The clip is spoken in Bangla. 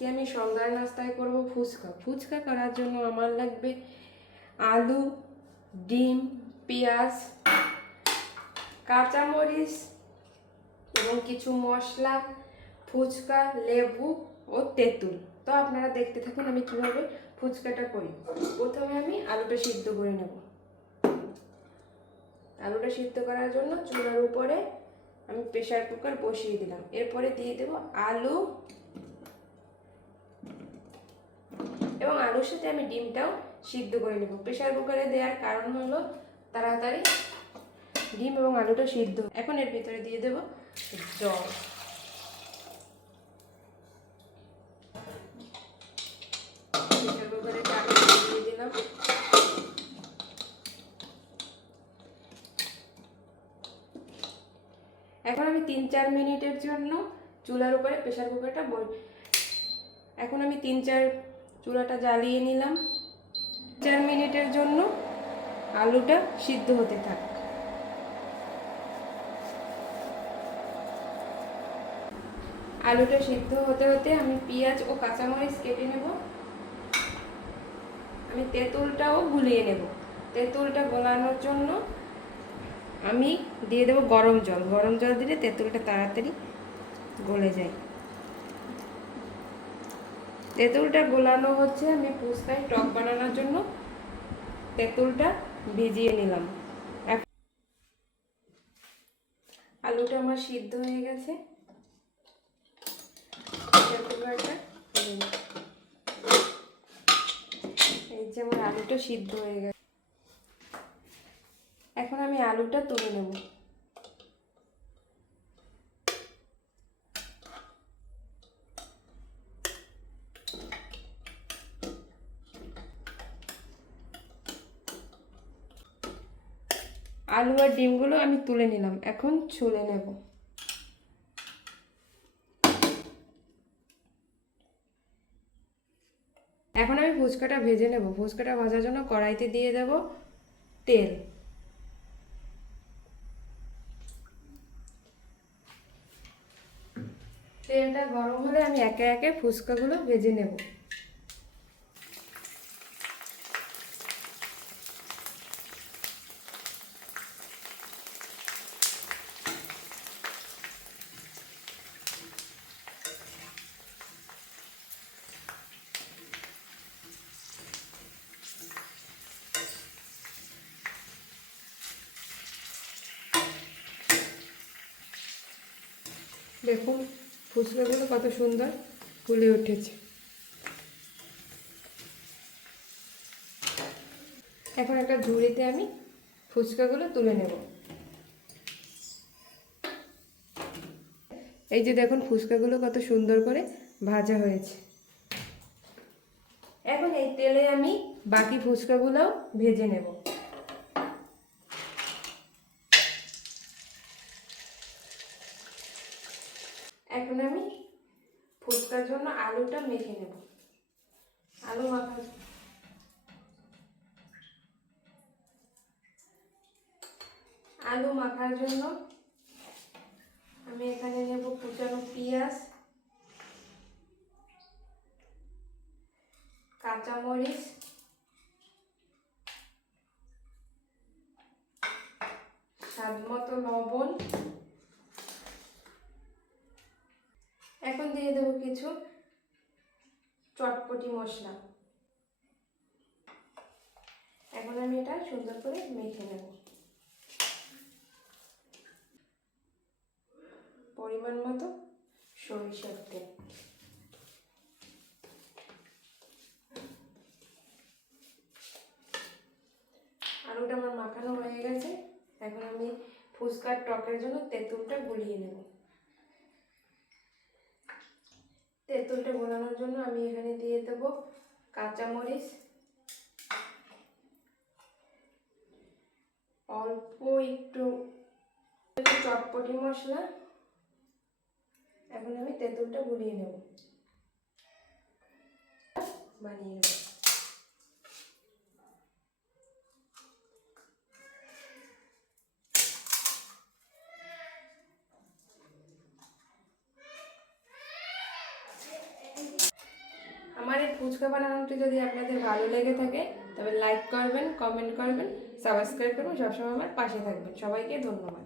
আজকে আমি সন্ধ্যার নাস্তায় করব ফুচকা। ফুচকা করার জন্য আমার লাগবে আলু, ডিম, পেঁয়াজ, কাঁচামরিচ এবং কিছু মশলা, ফুচকা, লেবু ও তেঁতুল। তো আপনারা দেখতে থাকুন আমি কিভাবে ফুচকাটা করি। প্রথমে আমি আলুটা সিদ্ধ করে নেব। আলুটা সিদ্ধ করার জন্য চুলার উপরে আমি প্রেসার কুকার বসিয়ে দিলাম। এরপরে দিয়ে দেব আলু এবং আলুর সাথে আমি ডিমটাও সিদ্ধ করে নেব। প্রেসার কুকারে দেওয়ার কারণ হলো তাড়াতাড়ি ডিম এবং আলুটা সিদ্ধ। এখন এর ভিতরে দিয়ে দেব জল। প্রেসার কুকারে ঢাকনা দিয়ে দিলাম। এখন আমি 3-4 মিনিটের জন্য চুলার উপরে প্রেসার কুকারটা এখন আমি 3-4 চুলাটা জ্বালিয়ে নিলাম। 4 মিনিটের জন্য আলুটা সিদ্ধ হতে থাক। আলুটা সিদ্ধ হতে হতে আমি পেঁয়াজ ও কাঁচামরিচ কেটে নেব। আমি তেঁতুলটাও গুলিয়ে নেব। তেঁতুলটা গলানোর জন্য আমি দিয়ে দেব গরম জল। গরম জল দিলে তেঁতুলটা তাড়াতাড়ি গলে যায়। তেঁতুলটা গোলানো হচ্ছে। আমি ফুচকায় টক বানানোর জন্য তেঁতুলটা ভিজিয়ে নিলাম। আলুটা আমার সিদ্ধ হয়ে গেছে। এই যে আমার আলুটা সিদ্ধ হয়ে গেছে। এখন আমি আলুটা তুলে নেব। আলু আর ডিমগুলো আমি তুলে নিলাম। এখন ছুলে নেব। এখন আমি ফুচকাটা ভেজে নেব। ফুচকাটা ভাজার জন্য কড়াইতে দিয়ে দেব তেল। তেলটা গরম হলে আমি একে একে ফুচকাগুলো ভেজে নেব। দেখুন ফুচকাগুলো কত সুন্দর ফুলে উঠেছে। এখন একটা ঝুড়িতে আমি ফুচকাগুলো তুলে নেব। এই যে দেখুন ফুচকাগুলো কত সুন্দর করে ভাজা হয়েছে। এখন এই তেলে আমি বাকি ফুচকাগুলোও ভেজে নেব। এখন আমি ফুচকার জন্য আলুটা মেখে নেব। আলু মাখার জন্য আমি এখানে নেব কুচানো পেঁয়াজ, কাঁচামরিচ, স্বাদমতো লবণ। এখন দিয়ে দেব কিছু চটপটি মশলা। এখন আমি এটা সুন্দর করে মেখে নেব। পরিমাণ মতো সরিষার তেল। আলুটা আমার মাখানো হয়ে গেছে। এখন আমি ফুচকার টকের জন্য তেঁতুলটা গুলিয়ে নেব। তেঁতুলটা গোলানোর জন্য আমি এখানে দিয়ে দেব কাঁচামরিচ, অল্প একটু চটপটি মশলা। এখন আমি তেঁতুলটা গুলিয়ে নেব, বানিয়ে নেব। আমার এই ফুচকা বানানোটি যদি আপনাদের ভালো লেগে থাকে তবে লাইক করবেন, কমেন্ট করবেন, সাবস্ক্রাইব করবেন, সবসময় আমার পাশে থাকবেন। সবাইকে ধন্যবাদ।